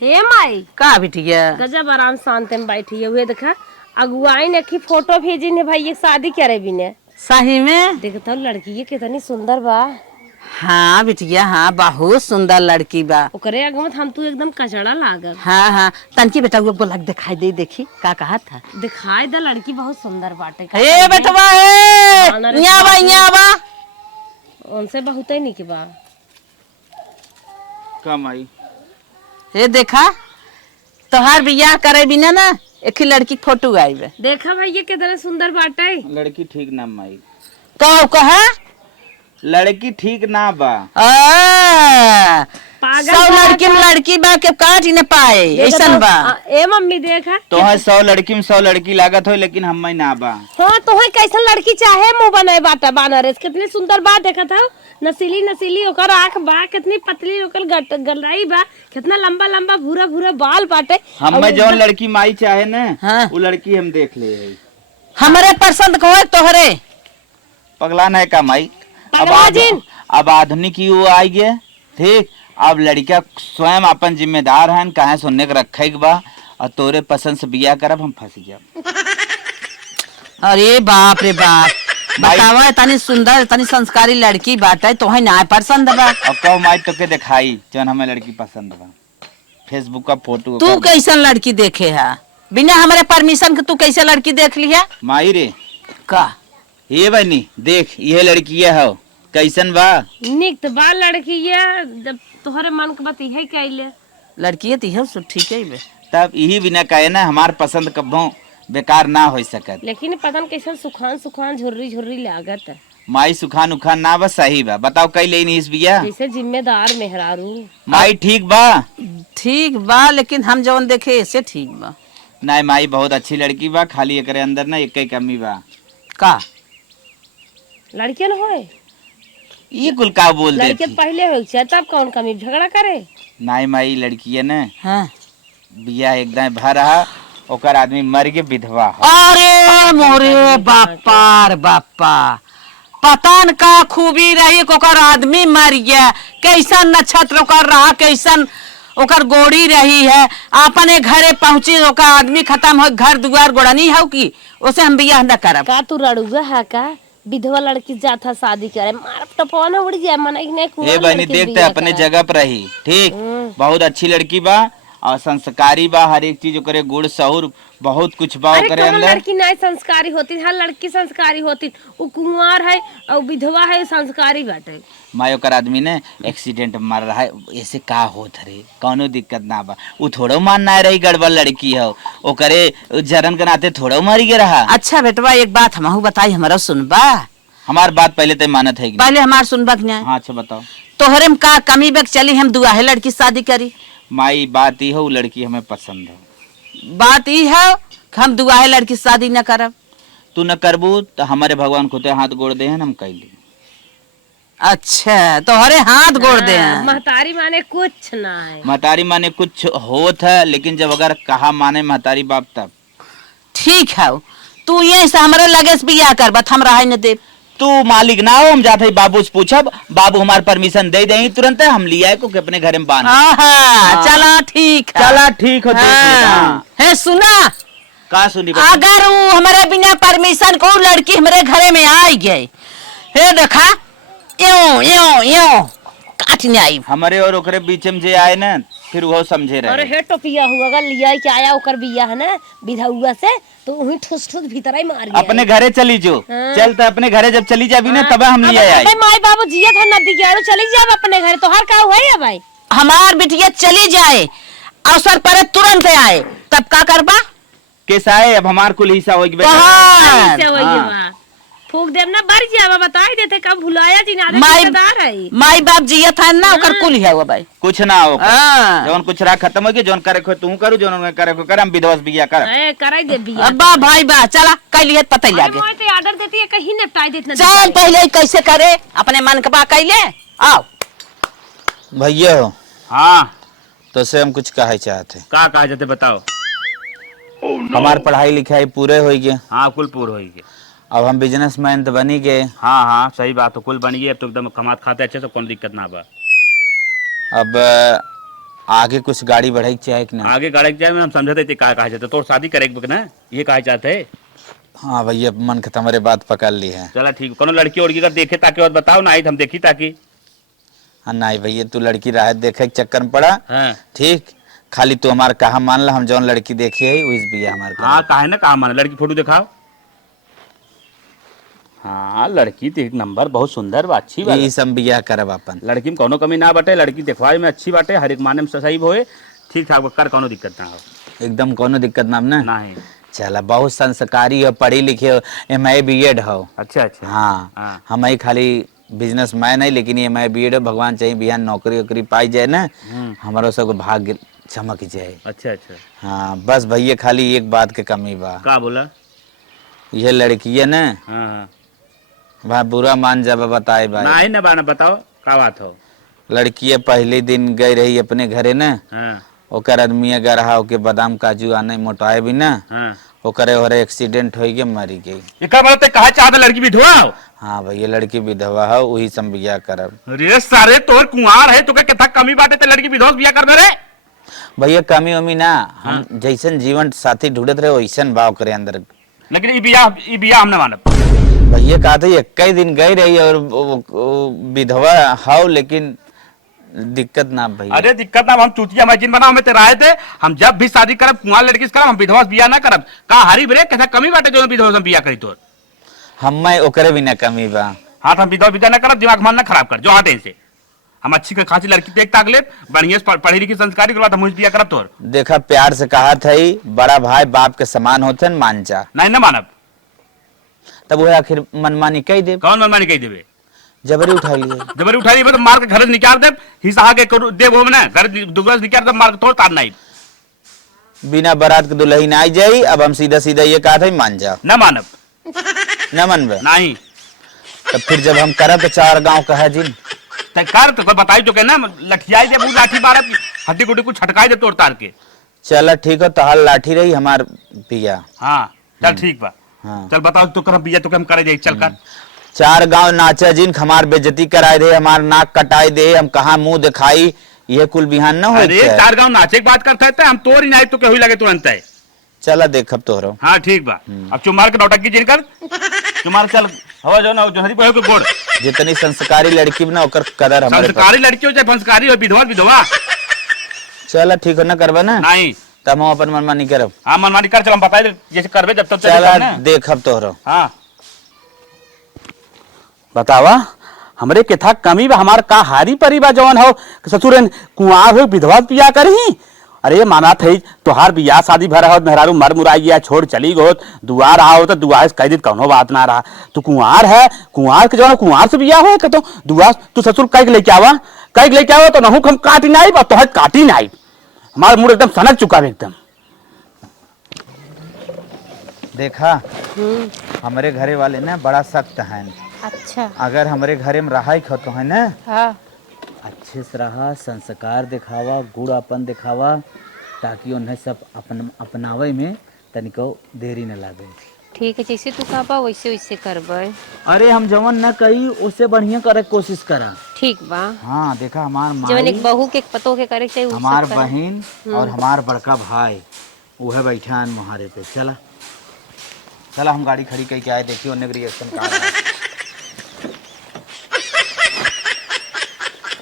हे माई का बिटिया गजब आराम शांत में बैठी है। हुए देखा अगुआई ने की फोटो भेजी ने भाई ये शादी करे भी ने। सही में? देखता लड़की ये कितनी सुंदर बा। हाँ बिटिया हाँ बहुत सुंदर लड़की बा। ओकरे अगमत हम तू एकदम कचड़ा लागल। हाँ हाँ तनकी बेटा वो बोला दिखाई दे देखी का कहा था। दिखाई दा लड़की बहुत सुंदर बाटे। ए बेटवा ए यहाँ बा उनसे बहुत ही निक बा। कम आई ये देखा तोहार बियाह करे बिना ना एक ही लड़की फोटो आई बे। देखा भैया कितने सुंदर बाटे। लड़की ठीक ना माई कहा लड़की ठीक ना बा। सब लड़की में लड़की बा के काट न पाए ऐसन बा। ए मम्मी देखा तो है 100 लड़की में 100 लड़की लागत हो लेकिन हम ना बा। हाँ तो है कैसन लड़की चाहे मुंह बनाए बाटा बानरेस कितनी सुंदर बात देखा था। नसीली नसीली ओकर आँख बा कितनी पतली ओकर गलराई बा कितना लंबा लंबा भूरा भूरा बाल बाटे। हम जौन लड़की माई चाहे न हाँ। वो लड़की हम देख ले है। हमारे पसंद को है तोहरे पगला नहीं का माई। अब आधुनिक युग आई गए ठीक। अब लड़का स्वयं अपन जिम्मेदार है कहे सुनने के रखे बा और तोरे पसंद से बिया करब हम फंस गया। अरे बाप रे बाप बतावा तनी सुंदर तनी संस्कारी लड़की बात है तो है ना पसंद बा। अब कहो माई तो के दिखाई जौन हमें लड़की पसंद बा फेसबुक का फोटो। तू कैसन लड़की देखे है बिना हमारे परमिशन के तू कैसे लड़की देख लिया माई रे का ये बनी देख ये लड़की है कैसन बा। निक तो बा लड़की है जब तोहरे मन के बात है कैले लड़की है तो सब ठीक है बे। तब यही बिना कहे ना हमार पसंद कबो बेकार ना हो सकत। लेकिन पता कैसन सुखान सुखान झुर्री झुर्री लागत है। माई सुखान उखान ना बस सही बा। बताओ कई लेनी इस बिया जैसे जिम्मेदार मेहरारू। माई ठीक बा। ठीक बा लेकिन हम जौन देखे ऐसे ठीक बा। नहीं माई बहुत अच्छी लड़की बा खाली एकरे अंदर ना एक कमी बा। का लड़के न होए ये कुल का बोल दे लड़के पहले हो तब कौन कमी झगड़ा करे। नहीं माई लड़की है ना हाँ। बिया एकदम भर रहा ओकर आदमी मर के विधवा। अरे मोरे बापार बापा पता न का खूबी रही ओकर आदमी मर गया कैसन नक्षत्र ओकर रहा कैसन ओकर गोड़ी रही है अपने घरे पहुंची ओकर आदमी खत्म हो घर दुआर गोड़नी हो की उसे हम बियाह न करब। का तू रड़ुआ है का विधवा लड़की जाता शादी करे मार टपवाना उड़ जाए मन नहीं। ए बहनी देखते अपने जगह पर रही ठीक बहुत अच्छी लड़की बा और संस्कारी बा हर एक चीज करे गुड़ सहूर बहुत कुछ बा करे अंदर। लड़की नहीं संस्कारी होती हर लड़की संस्कारी होती वो कुंवार है और विधवा है संस्कारी बाटे। मायो कर आदमी ने एक्सीडेंट मर रहा है ऐसे का होत रे कौनो दिक्कत ना बा। वो थोड़ो मान ना रही गड़बड़ लड़की है वो करे जरन के नाते थोड़ो मरी के रहा। अच्छा बेटवा एक बात हमहू बताई हमारा सुनबा। हमार बात पहले तो मानत है पहले हमार सुनबा कि नहीं। हाँ अच्छा बताओ तोहरे में का कमी बेक चली हम दुआ है लड़की शादी करी। माई बात ही हो लड़की हमें पसंद है। बात ई है हम दुआ है लड़की शादी न करब। तू न करबू तो हमारे भगवान खुद हाथ गोड़ दे हम कैली। अच्छा तोहरे हाथ गोड़ दे महतारी माने कुछ ना है। महतारी माने कुछ होत है लेकिन जब अगर कहा माने महतारी बाप तब ठीक है। तू ये से हमारे लगे से बियाह कर बत हम रहा न दे। तू मालिक ना हो हम जाते बाबू से पूछब बाबू हमारे परमिशन दे देंगे तुरंत हम लिया को अपने घर में बांध। चला ठीक है चला ठीक हो। है सुना का सुनी अगर वो हमारे बिना परमिशन को लड़की हमारे घरे में आई गई हे देखा यो यो यो काट नहीं आई हमारे और ओकरे बीच में जे आए ना फिर वो समझे रहे। अरे हे टोपिया हुआ लिया के आया ओकर बिया है ना विधवा से तो वही ठुस ठुस भीतर ही मार गया। अपने घरे चली जो चल तो अपने घरे जब चली जाबी ना तब हम लिया आए। माई बाबू जिया था नदी के चली जाब अपने घर तो हर का हुआ है भाई हमार बिटिया चली जाए अवसर पर तुरंत आए तब का करबा कैसा है अब हमार कुल हिस्सा हो गया फूक देव ना बढ़ जावा बताई देते कब भुलाया जी ना माई बाप जिया था ना ओकर कुल है वो भाई कुछ ना हो जौन कुछ रहा खत्म हो गया जौन करे को तू करू जौन करे को कर हम विधवा बिया कर कराई दे बिया। अब्बा भाई बा चला कैली है पता ही लागे मैं तो ऑर्डर देती है कहीं निपटाई देतना। चल पहले कैसे करे अपने मन के बा कैले आओ भैया हो। हाँ तो से हम कुछ कहे चाहते का कहा जाते बताओ। हमार पढ़ाई लिखाई पूरे हो गए। हाँ कुल पूर हो गए। अब हम बिजनेसमैन तो बनी गए। हाँ हाँ सही बात तो कुल बन गई अब तो एकदम कमात खाते अच्छे तो कौन दिक्कत ना बा। अब आगे कुछ गाड़ी बढ़ाई चाहे कि ना? आगे गाड़ी के जाए हम समझते थे का कहा जाता तोर शादी करेंगे ना ये कहा चाहते है। हाँ भैया मन के तुम्हारे बात पकड़ ली है। चला ठीक कोनो लड़की उड़की का देखे ताकि और बताओ ना आई हम देखी ताकि। हाँ नहीं भैया तू लड़की राह देखे के चक्कर में पड़ा। हाँ ठीक खाली तू हमारा कहा मान ला हम जौन लड़की देखी है उस भी हमारे हाँ कहा है ना कहा माना लड़की फोटो दिखाओ। हाँ लड़की तो एक नंबर बहुत सुंदर बा अच्छी बात ये सब बिया करब अपन। लड़की में कोनो कमी ना बटे लड़की देखवाए में अच्छी बाटे हर एक माने में सही होए ठीक ठाक कर कोनो दिक्कत ना हो एकदम कोनो दिक्कत ना ना। नहीं चला बहुत संस्कारी हो पढ़ी लिखे हो MA BEd हो। अच्छा अच्छा हाँ हम ही खाली बिजनेस मैन है लेकिन MA BEd हो भगवान चाहिए बिहान नौकरी वोकरी पाई जाए ना हमारो सब भाग्य चमक जाए। अच्छा अच्छा हाँ बस भैया खाली एक बात के कमी बा। का बोला? ये लड़की है ना हाँ भाई बुरा मान जब बताए भाई। नहीं ना बाना बताओ का बात हो? लड़की पहले दिन गई रही अपने घरे ना हाँ ओकर आदमी अगर रहा के बादाम काजू आने मोटाए भी ना हाँ ओकरे होरे एक्सीडेंट हो गया मरी गई। एकर मतलब ते कहा चाहता लड़की विधवा हो? हाँ भैया लड़की विधवा है वही सब बिया करब। अरे सारे तोर कुंवार है तोके कितना कमी बाटे ते लड़की विधवा से बियाह कर दे रे। भैया कमी उमी ना हम जैसन जीवन साथी ढूंढत रहे वैसन भाव करे अंदर। लेकिन ई बियाह हम ना मानब। भैया कहा था इक्कीस दिन गई रही और विधवा हाउ लेकिन दिक्कत ना भैया। अरे दिक्कत ना हम चूतिया मशीन बना हमें तेरा आए थे हम जब भी शादी करब कुंवार लड़की से करब हम विधवा से बियाह ना करब। का हरी ब्रेक कैसा कमी बाटे जो विधवा से बियाह करी तोर? हम ओकरे भी ना कमी बा। हाँ हम विधवा बियाह ना करब दिमाग मन ना खराब कर जो हाथ से हम अच्छी खासी लड़की देख ताक ले बढ़िया से पढ़ी लिखी संस्कारी के बाद हम बियाह करब तोर। देखा प्यार से कहा था बड़ा भाई बाप के समान होते न मान जा। नहीं ना मानब। तब वो आखिर मनमानी कही दे। कौन मनमानी कही देवे? जबरी उठा लिए। जबरी उठा ली तो मार के घर से निकाल दे हिस्सा आगे दे वो ना घर दुगला से निकाल दे मार के तोड़ तार नहीं। बिना बारात के दुल्हन आई जाई अब हम सीधा सीधा ये कहा था मान जा। न मानब। न मनबे नहीं तब फिर जब हम करब तो 4 गांव कहा जिन तय कर तो कोई बताई तो के ना लठियाई दे लाठी मारब हड्डी गुड्डी को छटकाई दे तोड़ तार के। चल ठीक हो तो हाल लाठी रही हमार पिया। हाँ चल ठीक बा। हाँ। चल बताओ तो कर बिया तो हम करे जाए चल कर। 4 गांव नाचा जिन हमार बेइज्जती कराए दे हमार नाक कटाई दे हम कहा मुंह दिखाई ये कुल बिहान न हो। अरे 4 गांव नाचे की बात करते थे हम तोड़ ही नहीं तो कहीं लगे तुरंत है। चला देखब तोहरो। हाँ ठीक बा। अब चुमार के नौटंकी जिन कर चुमार चल हवा जो ना जो हरी पे गोड़ जितनी संस्कारी लड़की ना ओकर कदर हमारे संस्कारी लड़की हो चाहे संस्कारी हो विधवा विधवा। चला ठीक हो ना करबा ना नहीं तब हम अपन मनमानी करब। हाँ मनमानी कर चल हम बताए जैसे करबे जब तक चला देखब तोहरो। हाँ बतावा हमरे के था कमी बा हमार का हारी परी बा जवन हो ससुर कुआर हो विधवा बियाह करही। अरे माना थे तोहार बियाह शादी भरा हो मेहरारू मर मुराई गया छोड़ चली गो दुआ रहा हो तो दुआ से कह दी कौनो बात ना रहा। तू कुंवार है कुंवार के जवन कुंवार से बियाह हो तो दुआ तू ससुर कह लेके आवा कह लेके आवा तो नहु हम काटी नहीं बा तोहर काटी नहीं हमार मुंह एकदम सनक चुका है एकदम। देखा हमारे घरे वाले ना बड़ा सख्त हैं। अच्छा अगर हमारे घरे में रहा खतो है ना हाँ अच्छे से रहा संस्कार दिखावा गुड़ अपन दिखावा ताकि उन्हें सब अपनावे में तनिको देरी न लागे। ठीक है जैसे तू कहबा वैसे वैसे करबे। अरे हम जवन न कही उससे बढ़िया करे कोशिश करा। ठीक बा। हाँ देखा हमार जवन माई एक बहू के पतो के करे चाहिए हमार बहन और हमार बड़का भाई वह बैठा मुहारे पे। चला चला हम गाड़ी खड़ी करके आए देखिए उन्हें रिएक्शन का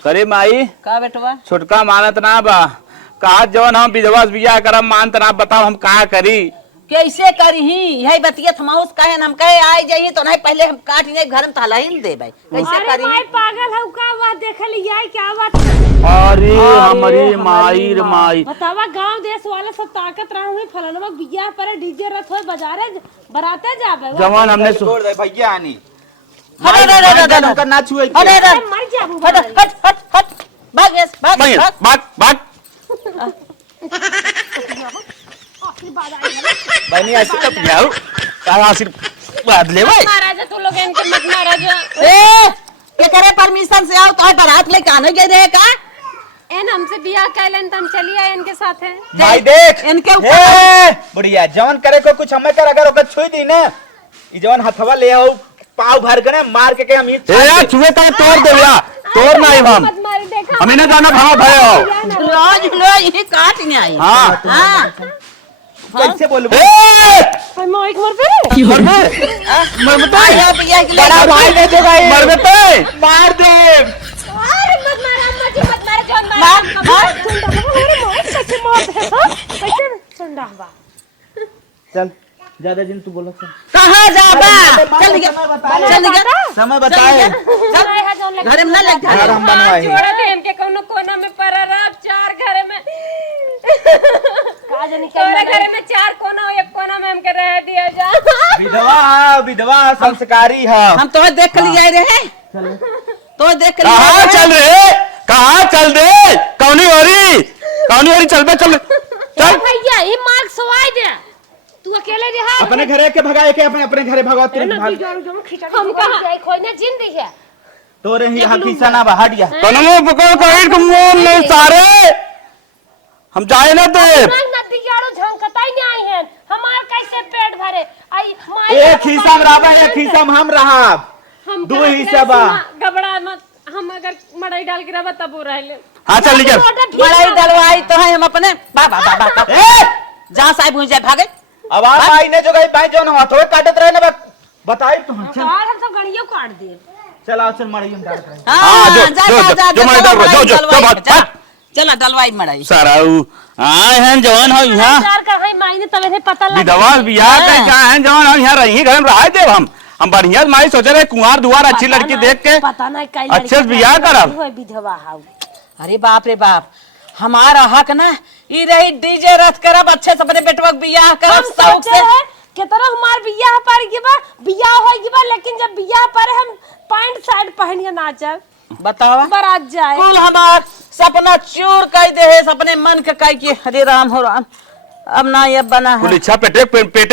करे माई का बेटवा छोटका मानत ना बा कहा जवन हम विधवा से बियाह करब मानत ना बताओ हम का करी कैसे करही यही बतिया थमाउस कहे हम कहे आए जाइए तो नहीं पहले हम काट नहीं घर में ताला ही दे भाई कैसे अरे करही। माई पागल है का बात देखल याई क्या बात अरे हमारी माई रे माई बतावा गांव देश वाले सब ताकत रहा हुई फलनवा बियाह पर डीजे रथ होए बाजारे बराते जाबे जवन हमने छोड़ दे भैया आनी अरे ना छुए मर जाबू हट हट हट हट भाग यस भाग भाग बात बात बनी ऐसे तो जाओ आशीर्वाद ले भाई महाराजा तू लोग इनके मत महाराजा ए के करे परमिशन से आओ तो बारात लेके आने के रहे का एन हमसे बियाह कैलन त हम चली आए इनके साथ है। भाई देख इनके ऊपर बुढ़िया जवन करे को कुछ हमें कर अगर ओकर छुई दी ना ई जवन हथवा ले आओ पाव भर के ना मार के हम ए छुए तो तोड़ देला तोड़ नहीं हम मत मारी देखा हमें ना जाना भाव भयो रोज रोज ये काट नहीं आई। हाँ हाँ कैसे बोलूं ए माइक मर पे आया भैया के लिए बड़ा भाई ने जो गई मरबे पे मार दे। अरे मत मार अम्मा जी मत मार जान मार मार सुंदर हमारे मार कैसे मार है हां कैसे सुंदर बा चल ज्यादा दिन तू बोला चल कहाँ जाबा चल निकल चल निकल समय बताए घरे में ना लग घर हम बनवाए छोड़ दे हमके कोनो कोना में पड़ा रहा चार घरे में का जानी तोरे घरे में चार कोना एक कोना में हमके रह दिया जा विधवा संस्कारी है। हम तो देख लिया रहे तो देख कहाँ चल रहे कहाँ चल दे कौनी हो रही चल बे चल चल भैया ये मार्क सवाई दे तू अकेले रहा अपने घरे के भगाए के अपने अपने घरे भगाओ तेरे भाग हम कहां खोई ना जिंदगी है तोरे ही हकीसा ना बाहर दिया कनमो पकड़ कर तुम नहीं सारे हम जाए ना दे नदी जाड़ो झंकताई नहीं आई है हमार कैसे पेट भरे आई माई एक हिस्सा में रहबे एक हिस्सा में हम रहब दो हिस्सा बा घबरा मत हम अगर मड़ई डाल के रहबा तब वो रहले हाँ चल निकल मड़ाई डलवाई तो है हम अपने बाबा जहाँ साहब हो जाए भागे अब आप आई ने जो गई भाई जो ना थोड़े काटत रहे ना बताई तो चल और हम सब गड़ियों काट दिए चल आओ चल मड़ई हम डाल रहे हाँ जो चला डलवाई मड़ाई सारा आए हैं जवान हो यहाँ चार का है मायने तब से पता लग विधवा बियाह के क्या है जवान हो यहाँ रही घर में रह दे हम बढ़िया माई सोच रहे कुंवार दुआर अच्छी लड़की देख के पता नहीं कई अच्छे से बियाह करब विधवा हाउ अरे बाप रे बाप हमारा हक ना ई रही डीजे रथ करब अच्छे से अपने बेटवा के बियाह करब शौक से के तरह हमार बियाह पर बियाह होगी लेकिन जब बियाह पर हम पैंट शर्ट पहन के नाचब बतावा बारात जाए कुल हमार सपना चूर कर दे है अपने मन के कह के हरे राम हो राम अब ना ये बना है इच्छा पेटे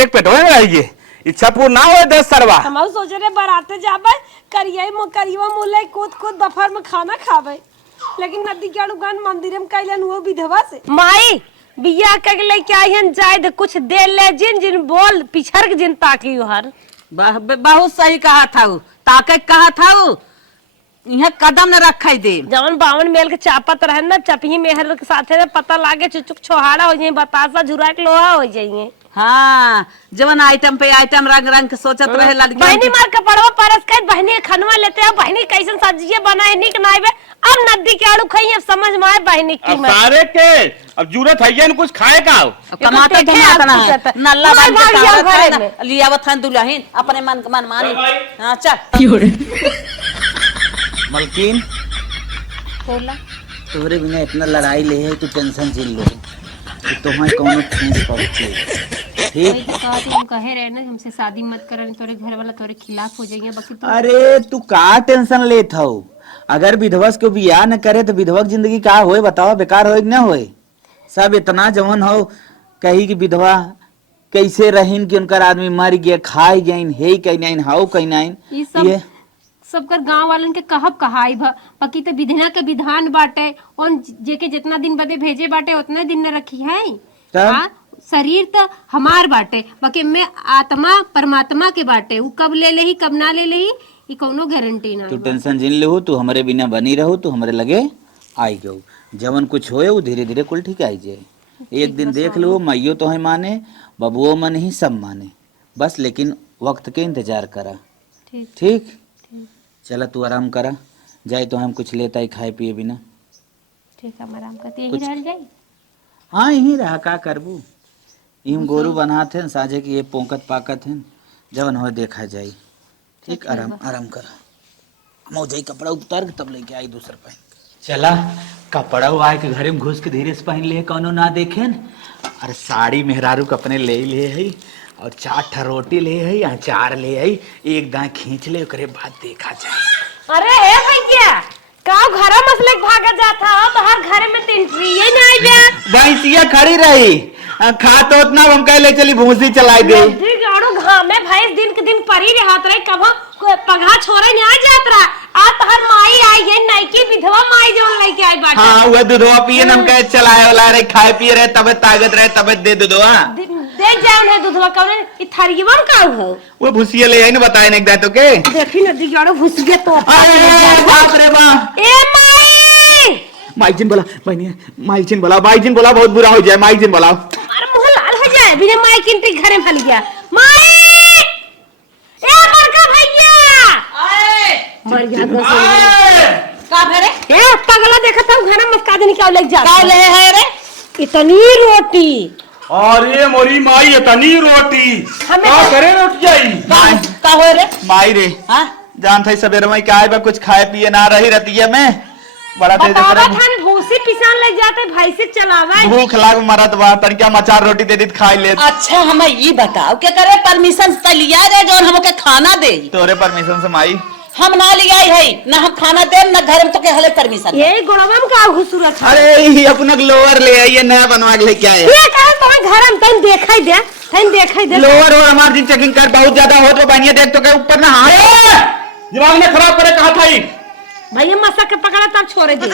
पेटो रहेगी इच्छा पूर्ण ना हो दस सरवा हम सोच रहे बाराते जाबे करिया मुले कूद बफर में खाना खाबे लेकिन नदी के अनुगान मंदिर में कैलन वो विधवा से माई बियाह के ले क्या हन जाय दे कुछ दे ले जिन बोल पिछड़ के जिन ताकी हर बहुत सही कहा था ताके कहा था यहाँ कदम न रखे दे जवन 52 मेल के चापत रहे ना चपही मेहर के साथे पता लागे चुचुक छोहाड़ा हो जाए बतासा झुरा के लोहा हो जाइए हाँ जवन आइटम पे आइटम रंग रंग के सोचत रहे लड़की बहनी मार कपड़वा परस के बहनी खनवा लेते हैं बहनी कैसन सब्जी बनाए निक नाइबे अब नदी के आड़ू खाई अब समझ में आए बहनी की अब सारे के अब जरूरत है न कुछ खाए का कमाते धमाते ना है नल्ला बाल लियावत हन दुल्हन अपने मन मानी हाँ चल मलकिन तोरे बिना इतना लड़ाई ले है तू टेंशन झेल लो कि तुम्हारे कौन ठेस पहुंचे ठीक तुम कहे रहे ना हमसे शादी मत करन तोरे घर वाला तोरे खिलाफ हो जाएंगे बाकी अरे तू का टेंशन लेत हो अगर विधवा को बियाह न करे तो विधवा की जिंदगी का होए बताओ बेकार होए कि न होए सब इतना जवन हो कही कि विधवा कैसे रहीन कि उनका आदमी मर गया खाई गईन हे कहीं नहीं हाउ कहीं नहीं ये सबकर गांव वालन के कहब कहाई बाकी तो विधिना के विधान बाटे और जेके जितना दिन बदे भेजे बाटे उतना दिन न रखी है शरीर तो हमार बाटे बाकी में आत्मा परमात्मा के बाटे वो कब ले लेही कब ना ले लेही ये कोनो गारंटी ना तू टेंशन जिन ले हो तू हमारे बिना बनी रहो तू हमारे लगे आई गो जवन कुछ होए वो धीरे धीरे कुल ठीक आई जाए एक दिन देख लो माइयो तो है माने बबुओ मन ही सब माने बस लेकिन वक्त के इंतजार करा ठीक चला तू आराम करा जाए तो हम कुछ लेता ही खाए पिए बिना ठीक है आराम करते यही रह जाए हाँ यही रहा का करबू हम गोरू बनाते हैं साझे की ये पोंकत पाकत हैं जवन हो देखा जाए ठीक आराम आराम करा मौजाई कपड़ा उतार के तब लेके आई दूसरा पहन चला कपड़ा आए के घरे में घुस के धीरे से पहन ले कौनो ना देखे अरे साड़ी मेहरारू के अपने ले है और 4 रोटी ले है अचार ले है एक दाएं खींच ले ओकरे बाद देखा जाए अरे हे भैया का घर मसले भागा जाता हो बाहर घर में तो एंट्री ही नहीं बे भैंसिया खड़ी रही खा तो उतना हम कह ले चली भूसी चलाई दे गाड़ो घाम में भैंस दिन के दिन परी रहत रहे कब पगहा छोरे नहीं आ जात रहा आ तहर माई आई है नईकी विधवा माई जो लेके आई बाटा हां वो दूधवा पिए हम कह चलाए वाला रे खाए पिए रहे तब ताकत रहे तब दे दूधवा दे जाओ ने दूधवा कौन ई थरियवन का हो वो भूसिया ले आई न बताए न एक दा तो के देखी नदी गाड़ो घुस गया तो अरे बाप रे बाप ए माई माइक जिन बोला बहनी, माइक जिन बोला, माइक जिन बोला बहुत बुरा हो जाए, माइक जिन बोला। अरे मुंह लाल हो जाए बिना माई किंती घरे में फल गया। माई ए बड़का भैया मर गया का भरे ए पगला देखत हूं घर में मस्का देने क्या लग जा का ले है रे इतनी रोटी अरे मोरी माई इतनी रोटी हमें का करे रोटी आई का हो रे माई रे हां जान था सवेरे में क्या है कुछ खाए पिए ना रही रतिया में बड़ा तेज बतावा थान भूसी पिसान ले जाते भाई से चलावा भूख लाग मरत बा तनिका मचार रोटी दे दी खाई ले। अच्छा हमें ये बताओ के करे परमिशन त लिया जाए जो हमके खाना दे तोरे परमिशन से माई हम ना लिया है ना हम खाना दे ना घर में तो के हले परमिशन ये गोड़वा में का खूबसूरत है। अरे ये अपना लोअर ले आइए नया बनवा के लेके आए ये कहे तो घर में तन देखाई दे लोअर और हमार जी चेकिंग कर बहुत ज्यादा हो तो बनिए देख तो के ऊपर ना हाथ दिमाग में खराब करे कहा था ही भैया मसा के पकड़ा तब छोड़ दे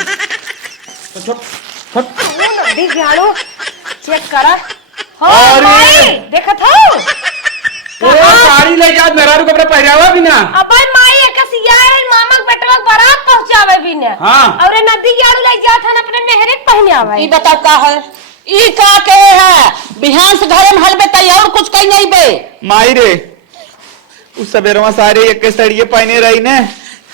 नदी गाड़ो चेक करा हो अरे! भाई देखत हो साड़ी ले जा मेरा रू कपड़े पहरावा भी ना अबे माई एक सियार मामा के बेटवा बारात पहुंचावे भी ने हाँ। और नदी गाड़ो ले जात हन अपने नहरे पहने आवे ई बताओ का है ई का के है बिहान से घर में हलबे तई और कुछ कहीं नहीं बे माई रे उस सवेरवा सारे एक सड़िए पहने रही ने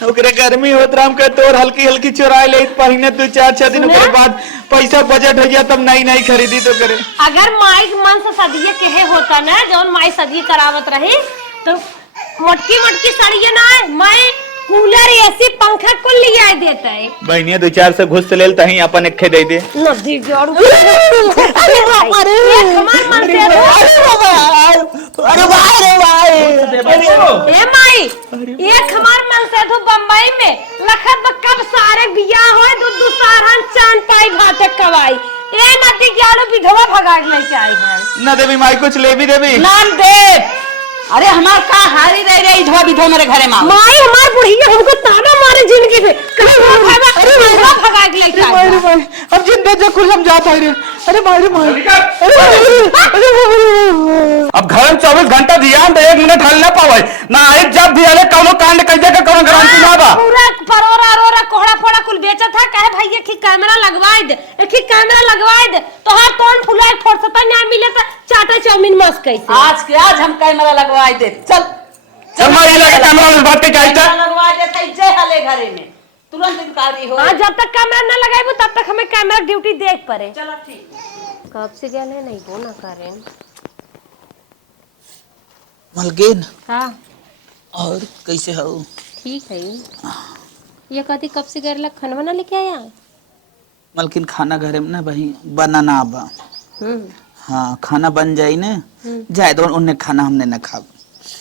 ओकरे गर्मी होत राम के तोर हल्की हल्की चुराए ले पहने 2-4 दिन ओकरे बाद पैसा बजट हो गया तब नई नई खरीदी तो करे। अगर माई के मन से सदिये केहे होता ना जौन माई सदिये करावत रही तो मोटकी साड़ियां ना माई कूलर एसी पंखा कुल लिया देता है बहनिया 2-4 से घुस लेल तही अपन एक दे दे नदी गाड़ो अरे हमार मन से अरे भाई ए माई एक हमार मन से तो बम्बई में लखत कब सारे बिया होए दू सारन चांद पाई भाते कवाई ए नदी गाड़ो विधवा भगाड़ लेके आई है न देवी माई कुछ ले भी देवी नाम दे अरे हमार का हारी रह रही धो विधो मेरे घरे में माई हमार बुढ़िया हमको ताना मारे जिंदगी में कहां विधवा भगाड़ लेके आई है अब जिंदे जो कुल हम जाता है रे अरे माई अब घर में 24 घंटा ध्यान दे 1 मिनट हल ना पावे ना आई जब भी हले कौनो कांड कर दे के कौनो गारंटी ना बा पूरा परोरा कोहड़ा फोड़ा कुल बेचा था कहे भैया की कैमरा लगवाई दे एक ही कैमरा लगवाई दे तो हर तोन फुलाए फुर्सत ना मिले तो चाटा चाउमीन मस्त कैसे आज के आज हम कैमरा लगवाई दे चल चल मैं लगा कैमरा में बात के चाहिए लगवा दे तई जे हले घरे में तुरंत इनकारी हो हां जब तक कैमरा ना लगाएबो तब तक हमें कैमरा ड्यूटी देख पड़े चलो ठीक कब से गए नहीं वो ना करें मलकिन हां और कैसे हो ठीक है ये कहती कब से गए खनवा ना लेके आया मलकिन खाना घरे में ना भाई बनाना बा हाँ खाना बन जाई ने जाए तो उन्हें खाना हमने न खा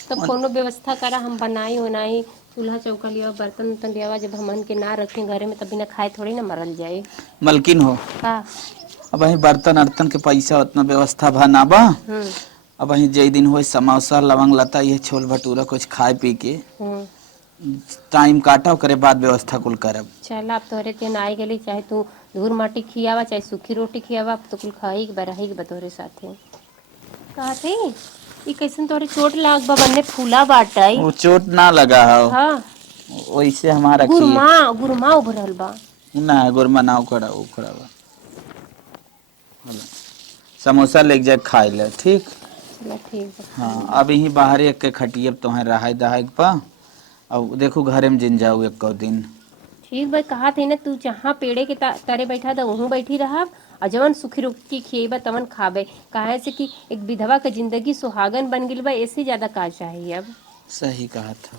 तो कोनो व्यवस्था करा हम बनाई उनाई चूल्हा चौका लिया बर्तन उर्तन लिया जब हमन के ना रखें घरे में तभी ना खाए थोड़ी ना मरल जाए मलकिन हो का अब वही बर्तन अर्तन के पैसा उतना व्यवस्था भा ना बा अब वही जई दिन हो समोसा लवंग लता ये छोल भटूरा कुछ खाए पी के टाइम काटा करे बाद व्यवस्था कुल करब चल आप तोहरे के आई गेली चाहे तू धूर माटी खियावा चाहे सूखी रोटी खियावा तो कुल खाई के बरही के बतोरे साथे कहा थे ई कैसन तोरे चोट लाग बा बन्ने फूला बाटाई वो चोट ना लगा हो हां वैसे हमारा गुरमा उभरल बा ना गुरमा ना उखड़ा बा समोसा लेके जाए खाए ले ठीक चला ठीक है हाँ अब यही बाहर एक के खटिए तुम्हें रहाई दहाई पा अब देखो घरे में जिन जाऊ एक दिन ठीक भाई कहा थे ना तू जहाँ पेड़े के तारे बैठा था वहीं बैठी रहा और जवन सुखी रोटी खिएबा तवन खाबे काहे से कि एक विधवा का जिंदगी सुहागन बन गिल बा ऐसे ज्यादा का चाहिए अब सही कहा था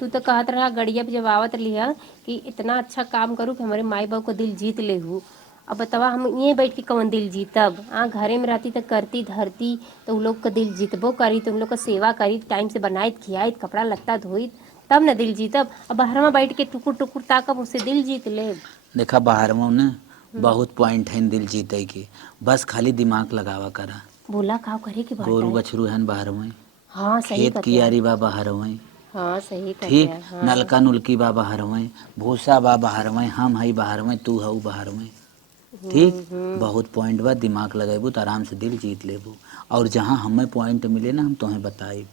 तू तो कहत रहा गड़िया पे जब आवत लिया कि इतना अच्छा काम करूँ कि हमारे माई बाप को दिल जीत ले हूँ अब बतावा हम ये बैठ के कौन दिल जीतब घरे में रहती तो करती धरती तो उन लोग का दिल जीतबो करी तो उन लोग का सेवा करी टाइम से बनाई खियाई कपड़ा लत्ता धोई तब न दिल जीतब अब बाहर में बैठ के टुकुर टुकुर ताकब उससे दिल जीत ले देखा बाहर में ना बहुत पॉइंट है दिल जीते की बस खाली दिमाग लगावा करा बोला का करे के गोरू बछरू है बाहर में हाँ सही खेत की यारी बा बाहर में हाँ सही ठीक नलका नुलकी बा बाहर में भूसा बा बाहर में हम हई बाहर में तू हऊ बाहर में ठीक बहुत पॉइंट बा दिमाग लगेबू तो आराम से दिल जीत लेबू और जहाँ हमें पॉइंट मिले ना हम तुम्हें बताए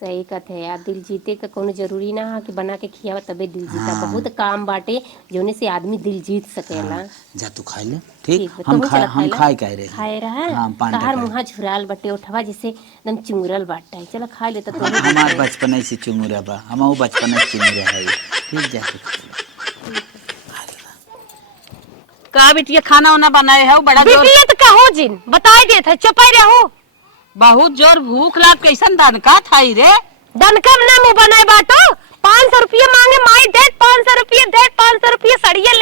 सही कहते है यार, दिल जीते का कोनो जरूरी ना है कि बना के खियावा तबे दिल जीता। बहुत काम बाटे जोने से आदमी दिल जीत सकेला। जा तू खा ले, ठीक ठीक बा, हम तोहू खाए चला हम खाएला। खाए कह रहे खाए रहा हाँ, पान तहार टका। मुहा झुराल बटे उठवा जैसे एकदम चुंगरल बाटे। चला खा ले तो हमार बचपन से चुमुरा बा, हम बचपन से चुमुरा है। ठीक जा तू खा ले। का बिटिया खाना वाना बनाए हो बड़ा जोर बिटिया तो कहो जिन बताई देत है, चुपाई रहो। बहुत जोर भूख लाग कैसन दनका थाई रे। दनकम ना मुंह बनाए बाटो। 500 रुपये मांगे माई दे, 500 रुपये दे, 500 रुपये सड़िए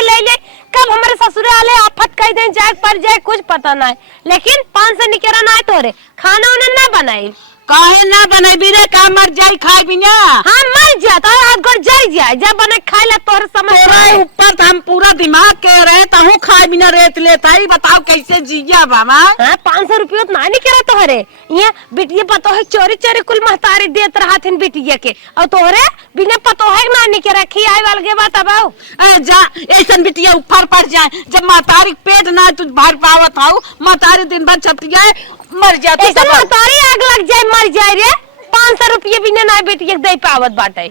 ले ले। कब हमारे ससुराले आफत कह दे जाए पर जाए कुछ पता ना है, लेकिन 500 निकरा ना है तोरे। खाना उन्हें ना बनाई काहे ना बनाई रे, का मर जाई खाए बिना। हाँ मर जाता है, हाथ गोड़ जाए जब बने खाए ला तोरे समझ तोरा ऊपर तो हम पूरा दिमाग के रहे तहु खाए बिना रेत लेता ही। बताओ कैसे जिया बाबा। हाँ 500 रुपये तो ना निकला तोहरे। ये बिटिया पतो है चोरी चोरी कुल महतारी देत रहा थे बिटिया के, और तोहरे बिना पतो है ना निकला खियाए वाले के बात। अब जा ऐसन बिटिया ऊपर पड़ जाए जब महतारी पेट ना तुझ भर पावत हाउ, महतारी दिन भर चपटियाए मर जाती। ऐसा महतारी आग लग जाए मर जाए रे। 500 रुपये बिना ना बिटिया दे पावत बाटे।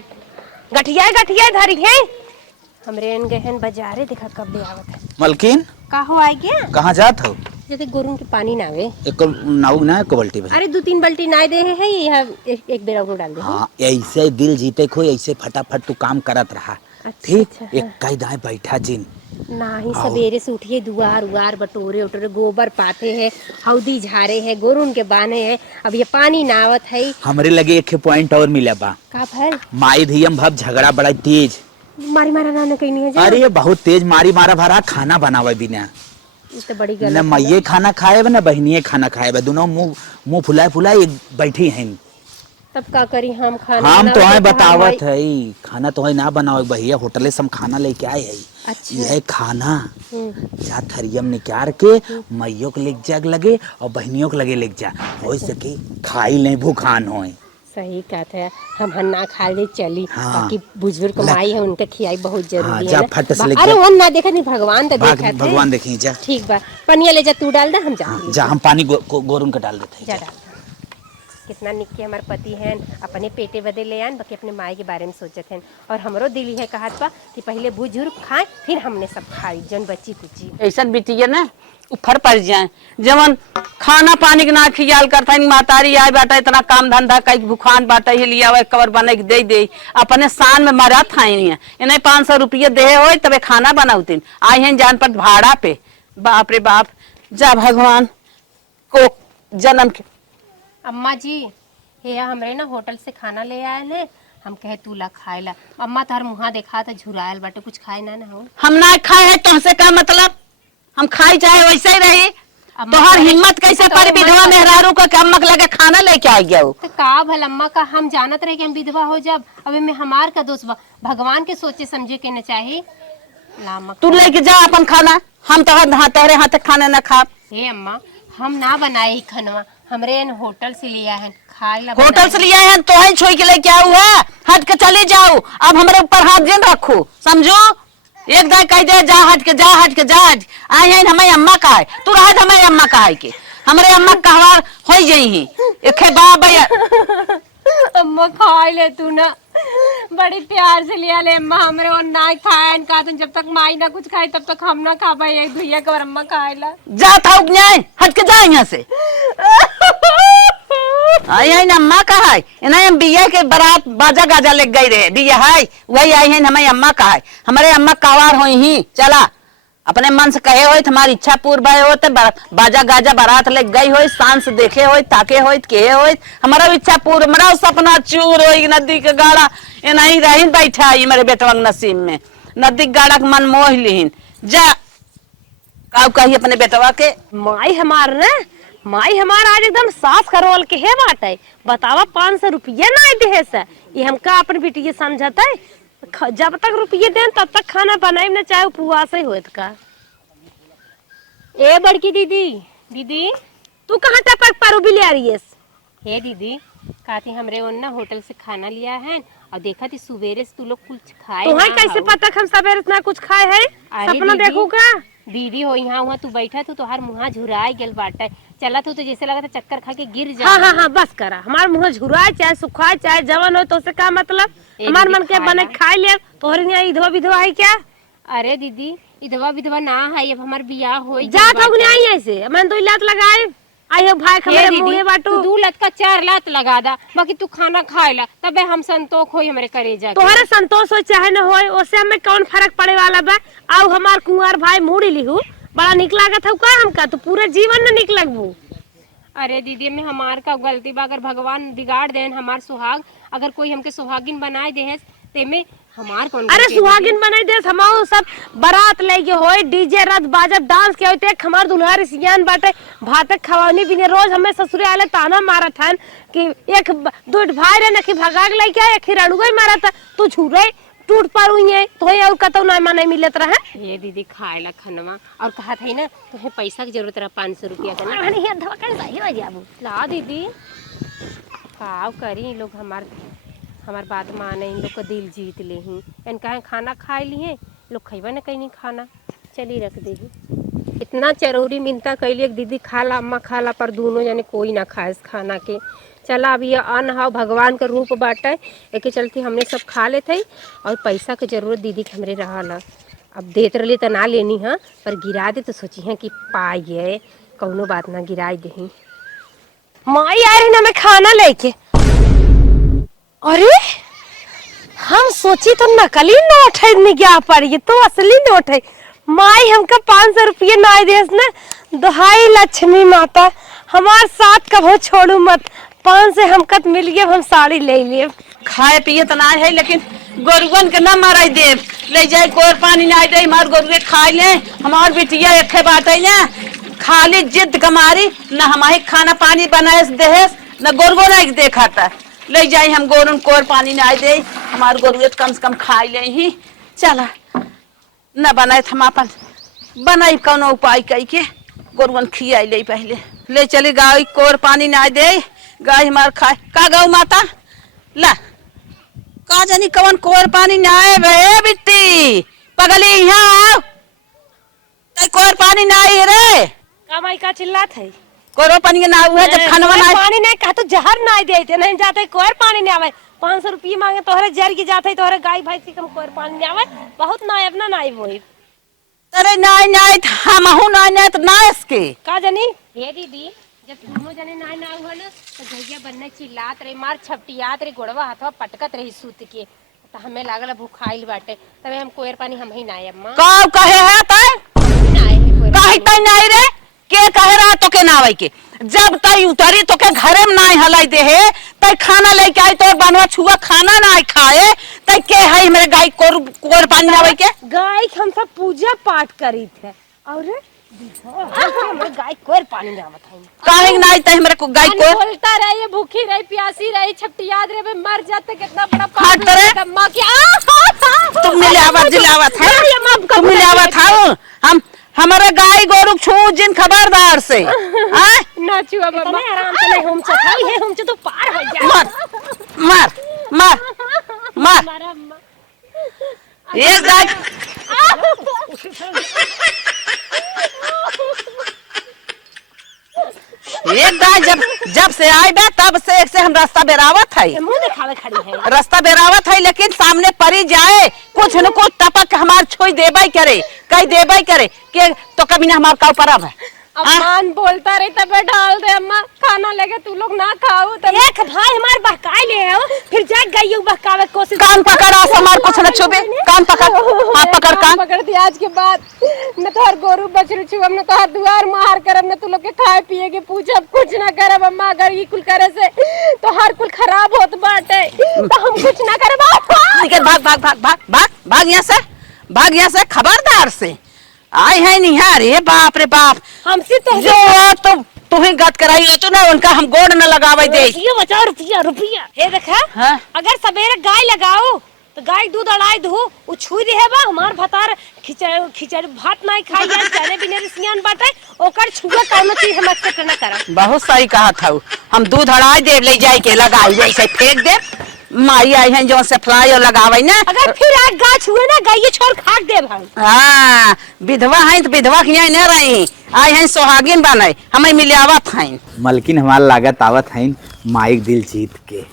गठिया धरी है हमरे इन गहन बाजारे देखा कब ले आवत है। मलकिन का हो आए क्या कहाँ जात हो? जैसे गोरुन के पानी ना आवे। एक नाव ना एक बाल्टी में। अरे 2-3 बाल्टी ना दे है यहाँ एक बेर और डाल दे। हाँ ऐसे दिल जीते खो, ऐसे फटाफट तू काम करत रहा। ठीक एक कई दाए बैठा जिन नाही सवेरे से उठिए दुआर उआर बटोरे उटोरे गोबर पाते हैं, हौदी झारे है, गोरुन के बाने है। अब ये पानी ना आवत है। हमरे लगे एक पॉइंट और मिला बा। का भल माई धियम भब झगड़ा बड़ा तेज। मारी मारा ना कहीं नहीं है जा। अरे ये बहुत तेज मारी मारा भरा खाना बनावे बिना। ये तो बड़ी न गलत मैये खाना खाए न बहनिये खाना खाए, दोनों मुंह फुलाए बैठी हैं। तब का करी हम खाना हम तो बनावे है तो बतावत है खाना तो है ना बनावे भैया, होटले से हम खाना लेके आए है। अच्छा। यह खाना जा थरियम निकाल के मैयों के लेके जाग लगे और बहनियों के लगे लेके जा हो सके खाई ले भूखान होए। सही कहते हैं हम हन्ना खा ले चली। हाँ। बाकी बुजुर्ग माई है उनके खियाई बहुत जरूरी हाँ, है जा ना। फट से ले अरे जा। वो ना देखा नहीं भगवान तो देखा थे। भगवान देखी जा। ठीक बा पनिया ले जा तू डाल दे हम जा। हाँ, जा हम पानी गोरुन का डाल देते जा हैं। डाल। कितना निक्के हमारे पति हैं, अपने पेटे बदे ले आन बाकी अपने माई के बारे में सोचत हैं। और हमरो दिल है कहत बा कि पहले बुजुर्ग खाए फिर हमने सब खाई जन बची कुची। ऐसा बिटिया ना ऊपर पड़ जाए जवन खाना पानी के ना खियाल करता महतारी आए बाटा इतना काम धंधा कई भूखान बाटा ही लिया हुआ कवर बने के दे अपने शान में मरा था इन्हें 500 रुपये दे हो तबे खाना बनाउतीन आए हैं जान पर भाड़ा पे। बाप रे बाप, जा भगवान को जन्म के। अम्मा जी हे हमरे ना होटल से खाना ले आए हैं, हम कहे तू ला खाए ला। अम्मा तार मुहा देखा था झुरायल बाटे कुछ खाए ना हो। हम ना खाए है तुमसे क्या मतलब, हम खाई चाहे वैसे ही रही। अम्मा तोहर कहे- हिम्मत कैसे तो पड़ी अम्मा विधवा कहे- मेहरारू को कि अम्मा के लगे खाना लेके आ गया हो। तो का भल अम्मा का हम जानत रहे कि हम विधवा हो जब अब में हमार का दोष बा। भगवान के सोचे समझे के न चाहिए। लामक तू लेके जा अपन खाना, हम तेरे हाथ खाना ना खा। हे अम्मा हम ना बनाए ही खनवा, हमरे इन होटल से लिया है खाए ला। होटल से लिया है तो ही छोई के लेके आओ है, हट के चले जाओ। अब हमारे ऊपर हाथ जिन रखो समझो। एक दाई कह दे जा हट के आए हैं हमें अम्मा का है, तू रह हमें अम्मा का है के हमारे अम्मा कहवार हो जाई ही एक बाबा। अम्मा खाए ले तू ना बड़ी प्यार से लिया ले अम्मा हमरे और ना खाए का तो जब तक माई ना कुछ खाए तब तक हम ना खा पाए एक भैया का और अम्मा खाए ला। जा था हट के जा यहाँ से। आई है अम्मा का है इन्हें हम बिया के बारात बाजा गाजा ले गई रहे बिया है वही आई है हमें अम्मा का है। हमारे अम्मा कावार हो ही चला अपने मन से कहे हो तुम्हारी इच्छा पूर्ण हो तो बाजा गाजा बारात ले गई हो सांस देखे हो ताके हो कहे हो हमारा इच्छा पूर्ण हमारा सपना चूर हो नदी के गाड़ा नहीं रही बैठा है मेरे बेटवा नसीब में नदी गाड़ा के मन मोह लीन जा का कही अपने बेटवा के। माई हमार ने माई हमार आज एकदम सास करवल के है बाटे बतावा 500 रुपये ना दे से ये हमका अपन बेटी समझता है। जब तक रुपये दें तब तक खाना बनाए न चाहे उपवास ही होत का। ए बड़की दीदी तू कहाँ टपक पर भी ले आ रही है। हे दीदी कहती हमरे ओन्ना होटल से खाना लिया है और देखा थी सुबेरे से तू लोग कुछ खाए तुम्हें ना कैसे हऊ। पता कि हम सवेरे इतना कुछ खाए है? अरे सपना दीदी, देखू का? दीदी हो यहाँ हुआ तू बैठा तू तोहार मुँह झुराई गेल बाटे, चला तू तो जैसे लगा था चक्कर खा के गिर जा। हाँ हाँ हाँ बस करा, हमार मुँह झुराए चाहे सुखाए चाहे जवन हो तो उससे का मतलब? ए हमार दीदी, मन के खाए बने ना। खाई ले, तोहरे यहाँ इधवा विधवा है क्या? अरे दीदी इधवा विधवा ना है, अब हमार बियाह हो जात हो नहीं आई ऐसे, मैंने तो लात लगाए आई हो भाई हमारे मुँह बाटू। तू लत का 4 लात लगा दा, बाकी तू खाना खाएला तबे हम संतोष होई हमरे करेजा के। तोहरे संतोष हो चाहे न हो, उससे हमें कौन फर्क पड़े वाला बा? आओ हमार कुंवार भाई मुड़ी लिहू, बड़ा निक लागत है का हमका, तो पूरे जीवन न निक लगबू। अरे दीदी में हमार का गलती बा, अगर भगवान बिगाड़ देन हमार सुहाग, अगर कोई हमके सुहागिन बनाए दे तेमे हमार कौन अरे गलती है सुहागिन बनाई दे हमाओ सब बारात लेके होए, डीजे रथ बाजत डांस के होते, हमार दुल्हारी सियान बाटे भात खवानी बिने रोज हमें ससुरे आले ताना मारत हन कि एक दो भाई रे नखी भगाग लेके एक रणुआ मारत, तू छुरे टूट पारू है तो और कतौ ना नहीं मिलत रहे। ये दीदी खाएला खनवा और कहा था ना तुम्हें पैसा की जरूरत रहा 500 रुपया का ना। अरे ये धोखा सही हो जाबू। ला दीदी काव करी इन लोग हमार बात माने, इन लोग का दिल जीत ले ही, इनका खाना खाए लिए लोग खैबा न कहीं नहीं खाना, चली रख दे। इतना जरूरी मिलता कैलिए दीदी खा ला अम्मा खा ला, पर दोनों जाने कोई ना खाए खाना के। चला अब ये अन्न हाव भगवान का रूप बाटे, एक चलते हमने सब खा लेते और पैसा के जरूरत दीदी के हमरे रहा, अब देत रही तो ना लेनी है, पर गिरा दे तो सोची है कि पाइए कौनो बात ना गिराई दे। माई आ रही ना मैं खाना लेके, अरे हम सोची तो नकली नोट है निगाह पर, ये तो असली नोट है। माई हमका 500 रुपये ना देस ना, दोहाई लक्ष्मी माता हमार साथ कभो छोड़ू मत, 5 से हमका मिल गया हम साड़ी ले लिए। खाए पिए तो ना है, लेकिन गोरुअन के ना मारा दे, ले जाए कोर पानी ना दे, हमार गोरुए खा ले, हमार बिटिया एक बाटे ना खाली जिद कमारी, ना हमारे खाना पानी बनाए देहेस, ना गोरुओ ना देखा था, ले जाए हम गोरुन कोर पानी ना दे, हमार गोरुए कम से कम खाई ले ही। चला न बनाए हम अपन बनाई कौनो उपाय कई के गोरुअन खियाई ले, पहले ले चली गाय कोर पानी ना दे, गाय हमार खाए का गौ माता ला का जानी कवन कोर पानी ना आए बे बिट्टी पगली यहाँ तय कोर पानी ना आई रे, का माई का चिल्लात है? कोरो पानी के ना हुआ जब खानवा ना पानी नहीं कहा तो जहर ना दे थे, नहीं जाते कोर पानी नहीं आवे, 500 रुपये मांगे तोहरे जर की जाते, तोहरे गाय भैंस की कम कोर पानी नहीं आवे, बहुत ना अपना ना वो अरे नाई नाई हम हूं नाई नाई तो ना इसके का जानी। हे दीदी जब दोनों जने ना ना हुआ ना तो भैया बनने चिल्लात रही, मार छपटियात रही, गोड़वा हाथवा पटकत रही सूत के, तो हमें लागल भूखाइल बाटे, तबे हम कोयर पानी हम ही ना आए अम्मा, का कहे है तय ना आए है कोयर काहे तय नहीं रे के कहे रहा तो के ना आवे के, जब तय उतरी तो के घरे में नहीं हलाई दे है, तय खाना लेके आई तो बनवा छुआ खाना ना खाए, तय के है मेरे गाय कोर पानी आवे के। गाय हम सब पूजा पाठ करी थे और हमारे गाय कोर पानी नहीं आवत है। काहे नहीं तय मेरे को गाय को बोलता रही भूखी रही प्यासी रही छपटियात रहे, मर जाते कितना बड़ा हट रे। अम्मा की तुम मिले आवाज दिलावा था, तुम मिले आवा था, हम हमारे गाय गोरु छू जिन खबरदार से हाँ नाचू अब अम्मा आराम से नहीं हम चथाई है, हम तो पार हो जा। मार मार मार मार हमारा अम्मा ये गाय एक गाय जब से आई बे तब से एक से हम रास्ता बेरावत है, मुंह दिखावे खड़ी है। रास्ता बेरावत है, लेकिन सामने परी जाए कुछ न कुछ टपक हमार छोई देबाई करे, कई देबाई करे के तो कभी ना हमार का परब है। अम्मान बोलता रही तबे डाल दे अम्मा, खाना लेके तू लोग ना खाओ तब एक भाई हमार बहकाई ले आओ, फिर जाग गई बहकावे कोशिश। कान पकड़ आ हमार कुछ न छुबे, कान पकड़ हाथ पकड़ कान पकड़ दिया आज के बाद न तो हर गोरू बछरू छुअम, न तो हर दुआर मार करब, न तू लोग के खाए पिए के पूछब, कुछ ना करब अम्मा, अगर ये कुल करे से तो हर कुल खराब होत बाटे, तो हम कुछ ना करब। भाग भाग भाग भाग भाग भाग यहाँ से, भाग यहाँ से, खबरदार से आई है नहीं है। अरे बाप रे बाप, हमसे तो जो तुम्हें गत कराई हो तो ना उनका हम गोड़ न लगावे दे। ये बचाओ रुपया रुपया हे देखा हाँ? अगर सवेरे गाय लगाओ तो गाय दूध अड़ाई दो वो छुई रहे बा, हमार भतार खिचड़ी भात नहीं खाई जाए, चने बिने रिसियान बाटे ओकर छुआ काम चीज हम एक्सेप्ट न करब। बहुत सही कहा था, हम दूध हड़ाई दे ले जाए के लगाई वैसे फेंक दे, माई आई है जो से फ्लाई और लगावे ना। अगर फिर आग गाछ हुए ना गई छोड़ खाक देब हम। हाँ विधवा है तो विधवा के यहाँ न रही, आई है सोहागिन बने हमें मिलावत है। मलकिन हमारा लागत आवत है माइक दिल जीत के।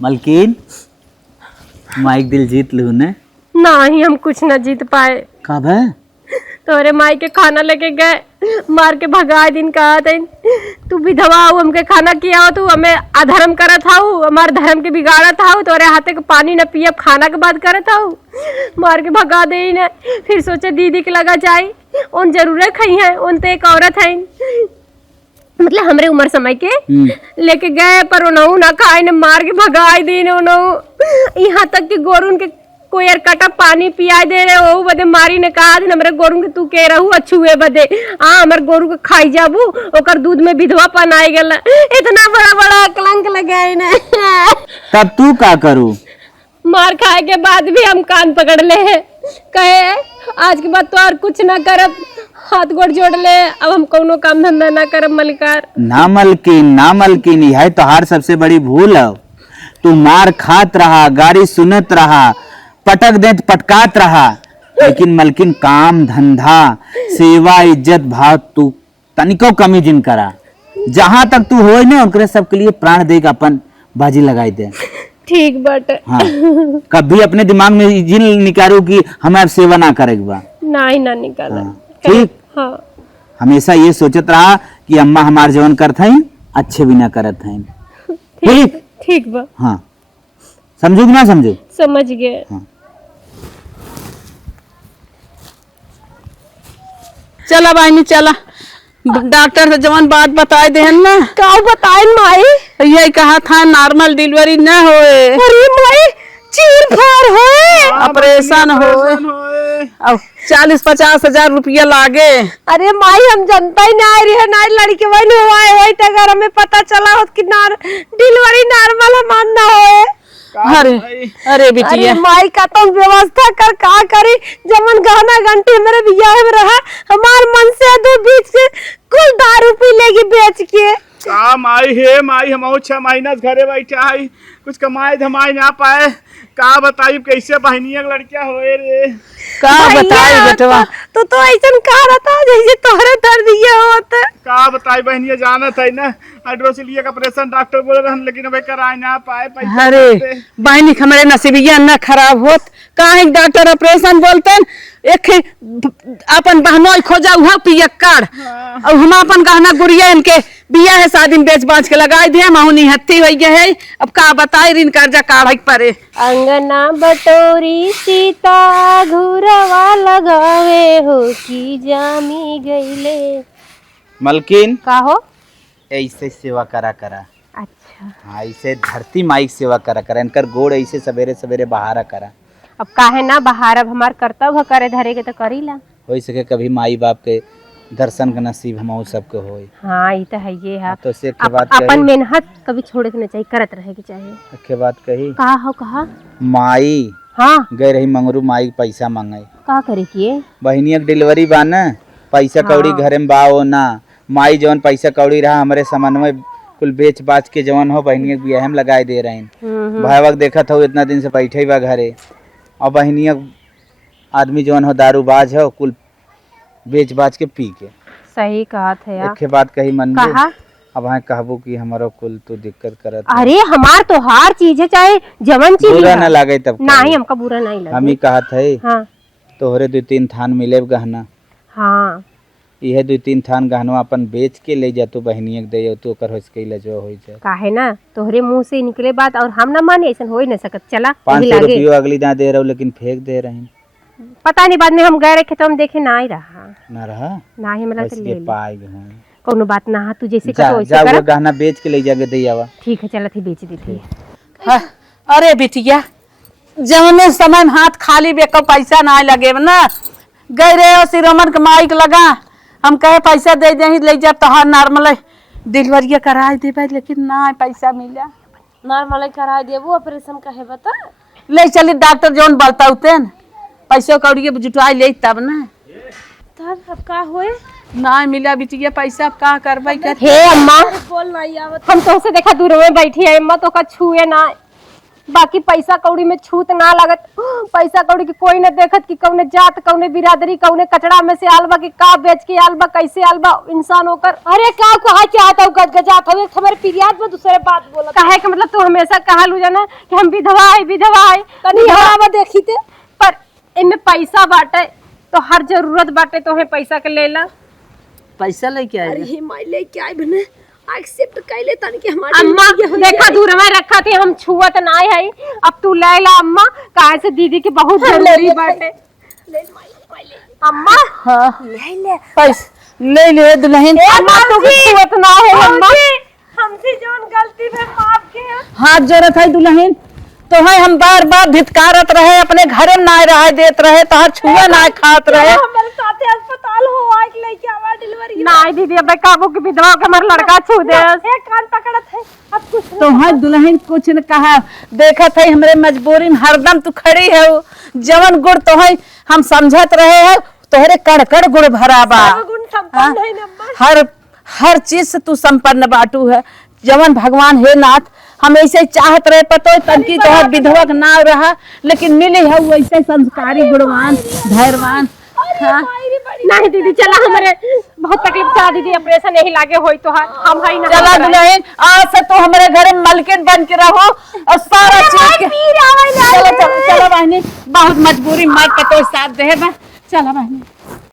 मलकिन माइक दिल जीत लू ने? नहीं हम कुछ न जीत पाए। कब है? तोरे माई के खाना लेके गए, मार के भगाए दिन कहा थे तू विधवा हो, हमके खाना किया हो, तू हमें अधर्म करत हाउ, हमार धर्म के बिगाड़त हाउ, तोरे हाथे के पानी न पियब खाना के बाद करत हाउ, मार के भगा दे न। फिर सोचे दीदी के लगा जाए, उन जरूर खाई है, उन तो एक औरत है मतलब हमरे उम्र समय के लेके गए, पर उनहु ना खाए न, मार के भगाए दिन उनहु। यहाँ तक कि गोरुन के कोई यार कटा पानी पिया दे रहे हो बदे मारी ने कहा हमरे गोरू के तू कह रहू अच्छुए बदे हमर गोरू के खाई जाबू, ओकर दूध में विधवा पन आई गला। इतना बड़ा बड़ा कलंक लगाए ना। तब तू का करू? मार खाए के बाद भी हम कान पकड़ ले हैं, कहे आज के बाद तो और कुछ ना करब, हाथ गोड़ जोड़ ले, अब हम कोनो काम धंधा ना करब मलिकार। ना मलकिन यह तोहार सबसे बड़ी भूल है। तू मार खात रहा, गाड़ी सुनत रहा, पटक देत पटकात रहा, लेकिन मलकिन काम धंधा सेवा इज्जत भाव तू तनिको कमी जिन करा। जहां तक तू होए ना ओकरे सबके लिए प्राण देगा अपन बाजी लगाई दे। ठीक बट हाँ कभी अपने दिमाग में जिन निकालू कि हमें अब सेवा ना करेगा बा। नहीं ना निकाला। हाँ, ठीक। हाँ हमेशा ये सोचत रहा कि अम्मा हमार जवन करत हैं अच्छे भी ना करत हैं। ठीक ठीक बा। हाँ समझू कि ना समझू? समझ गए। हाँ। चला बाई चला, डॉक्टर से जवन बात बताए दे ना। का बताए माई? यही कहा था नॉर्मल डिलीवरी न होए। अरे माई चीर फाड़ होए, ऑपरेशन होए, अब 40-50 हजार रुपया लागे। अरे माई हम जनता ही ना रही है ना लड़के बहन हुआ है वही तो अगर हमें पता चला हो कि डिलीवरी नॉर्मल हमार ना होए। अरे अरे बिटिया अरे माई का तुम व्यवस्था कर का करी, जमन गहना घंटी हमारे बियाह में रहा, हमार मन से दो बीच से कुल दारू पी लेगी बेच के। का माई हे माई हम 6 महीना घरे बैठा है, कुछ कमाए धमाए ना पाए। का बताई कैसे बहनिया लड़किया होए रे? का बताई बेटवा? तो ऐसा कहा रहता जैसे तोहरे दर्द ये होता। का बताई बहनिया जानत है ना हाइड्रोसिलिया का ऑपरेशन डॉक्टर बोल रहे लेकिन अबे कराए ना पाए पैसा। अरे बहनी हमारे नसीबिया न खराब होत, काहे डॉक्टर ऑपरेशन बोलते एक अपन बहनों खोजा हुआ पियक्कड़ और हम अपन गहना गुड़िया इनके बिया है शादी में बेच बाच के लगाई दिया माहुनी हत्ती हो गए है। अब का बताई ऋण कर्जा काढ़ परे। अंगना बटोरी सीता घुरवा लगावे हो की जामी गईले। मलकिन का हो? ऐसे सेवा करा करा। अच्छा हाँ ऐसे धरती माइक सेवा करा करा, इनकर गोड़ ऐसे सवेरे सवेरे बहारा करा। अब काहे ना बाहर, अब हमार कर्तव्य करे धरे के तो करीला। हो सके कभी माई बाप के दर्शन का नसीब हम सबके होई। हाँ ये तो है ये है। तो से के बात अपन कही, मेहनत कभी छोड़े के नहीं चाहिए, करत रहे के चाहिए। के बात कही कहा हो कहा? माई हाँ गए रही मंगरू माई पैसा मांगे, का करे किए? बहनिया के डिलीवरी बा न, पैसा कौड़ी घरे में बा हो ना, माई जवन पैसा कौड़ी रहा हमारे समन्वय कुल बेच बाच के जवन हो बहनिया के बियाह में लगाए दे रहे हैं। भाई वक्त देखा था इतना दिन से बैठे ही बा घरे, और बहनिया आदमी जवन हो दारूबाज हो कुल बेच बाच के पी के। सही कहा था यार। एक बात कही मन में, कहा? अब हाँ कहबो कि हमारो कुल तो दिक्कत करत। अरे हमार तो हर चीज है, चाहे जवन चीज बुरा है। न लागे तब नहीं हमका बुरा नहीं लगा। हम ही कहा थे हाँ तोहरे 2-3 थान मिले गहना, हाँ यह 2-3 थान गहनवा अपन बेच के ले जा तू बहनिया के दे तू ओकर होस के लजो होई जाए। काहे ना तोहरे मुंह से निकले बात और हम ना माने, ऐसा हो ही नहीं सकत। चला 500 रुपये अगली दाँ दे रहा लेकिन फेंक दे रहे हैं। पता नहीं बाद में हम गए रखे तो हम देखे ना ही रहा ना रहा ना ही हमरा से बस ले ये ली। पाए गए कोनो बात ना, तू जैसे जा कहो वैसे जा वो कर। गहना बेच के ले जाके दे आवा। ठीक है चला थी बेच दी थी। हाँ, अरे बिटिया जवने समय में हाथ खाली बेको पैसा ना लगे ना, गए रहे सिरोमन के माइक लगा, हम कहे पैसा दे दे ले जा तोहार नॉर्मल डिलीवरी करा देबे, लेकिन ना पैसा मिला। नॉर्मल करा देबो ऑपरेशन का है बता। ले चली डॉक्टर जोन बोलता उतन पैसा कौड़ी जुटाई ले तब ना। तब अब का होए? ना मिला बिटिया पैसा, अब का करबे कर। हे अम्मा बोल नहीं आवत। हम तो उसे देखा दूर में बैठी है, अम्मा तो का छुए ना। बाकी पैसा कौड़ी में छूत ना लगत। पैसा कौड़ी की कोई न देखत कि कौने जात कौने बिरादरी कौने कचड़ा में से आल बा कि का बेच के आल बा कैसे आल बा इंसान होकर। अरे का कहा चाहता हूँ गजगजात हवे हमारे पिरियाद में दूसरे बात बोला काहे का मतलब तू हमेशा कहलू जाना कि हम विधवा है कनी हवा देखी थे पर इनमें पैसा बाटे तो हर जरूरत बाटे तो हमें पैसा के लेला। पैसा लेके आए अरे माई लेके आई बने एक्सेप्ट कैले तन के हमारे अम्मा देखा दूर में रखा थे हम छुअत ना है। अब तू ले ला अम्मा काहे से दीदी की बहुत जरूरी बाटे। अम्मा हाँ ले ले पैसा ले ले दुल्हन। अम्मा तू छुअत ना है अम्मा। हमसे जोन गलती में माफ के हाथ जोड़त है दुल्हन तो है हम बार बार धितकारत रहे अपने घरे में ना रहे देत रहे तो हर छुआ ना खात रहे। हमारे साथे अस्पताल हो आए लेके आवा डिलीवरी नहीं दीदी अब काबू की विधवा के हमारा लड़का छू दे। एक कान पकड़त है अब कुछ तो है दुल्हन कुछ न कहा देखत है हमरे मजबूरी में हरदम तू खड़ी है जवन गुड़ तो है हम समझत रहे है तोहरे कड़कड़ गुड़ भरा बा। गुण संपन्न है नंबर हर चीज से तू संपन्न बाटू है जवन भगवान हे नाथ हम ऐसे चाहत रहे पतो तनकी तोहर विधवा के ना रहा लेकिन मिले है वैसे संस्कारी गुणवान धैर्यवान। हाँ नहीं दीदी चला हमारे बहुत तकलीफ था दीदी ऑपरेशन यही लागे होई तो हम है ना। चला दुल्हन आज से तो हमारे घर में मलकिन बन के रहो और सारा चीज के चलो चलो चलो बहनी बहुत मजबूरी मार पतो साथ दे चलो बहनी।